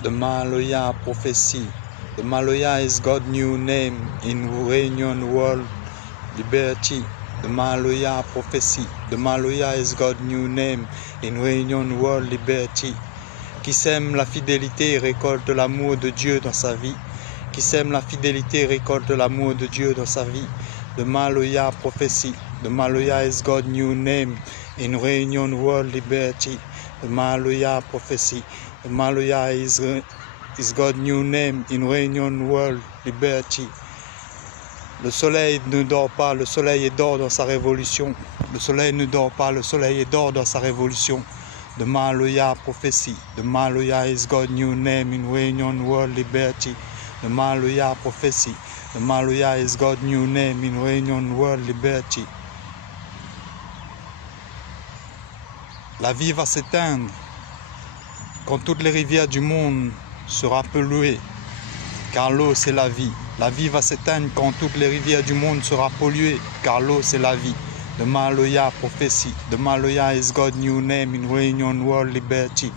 The Maloya prophecy. The Maloya is God's new name in Reunion World Liberty. The Maloya prophecy. The Maloya is God's new name in Reunion World Liberty. Qui sème la fidélité récolte l'amour de Dieu dans sa vie. Qui sème la fidélité récolte l'amour de Dieu dans sa vie. The Maloya prophecy. The Maloya is God's new name in Reunion World Liberty. The Maloya prophecy. The Maloya is God's new name in Reunion World Liberty. Le soleil ne dort pas, le soleil dort dans sa révolution. Le soleil ne dort pas, le soleil dort dans sa révolution. The Maloya prophecy. The Maloya is God's new name in Reunion World Liberty. The Maloya prophecy. The Maloya is God's new name in Reunion World Liberty. La vie va s'éteindre quand toutes les rivières du monde seront polluées, car l'eau c'est la vie. La vie va s'éteindre quand toutes les rivières du monde seront polluées, car l'eau c'est la vie. The Maloya prophecy. The Maloya is God's new name in Reunion World Liberty.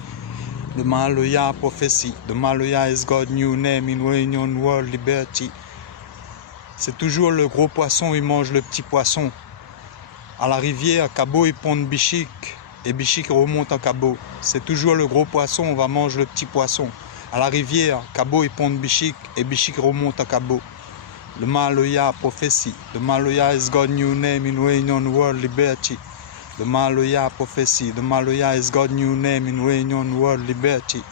The Maloya prophecy. The Maloya is God's new name in Reunion World Liberty. C'est toujours le gros poisson, il mange le petit poisson. À la rivière, Cabo il pond Bichik et Bichik remonte en Cabo. C'est toujours le gros poisson, on va manger le petit poisson. À la rivière, Cabo il pond Bichik et Bichik remonte en Cabo. The Maloya prophecy. The Maloya is God's new name in Reunion World Liberty. The Maloya prophecy. The Maloya is God's new name in Reunion World Liberty.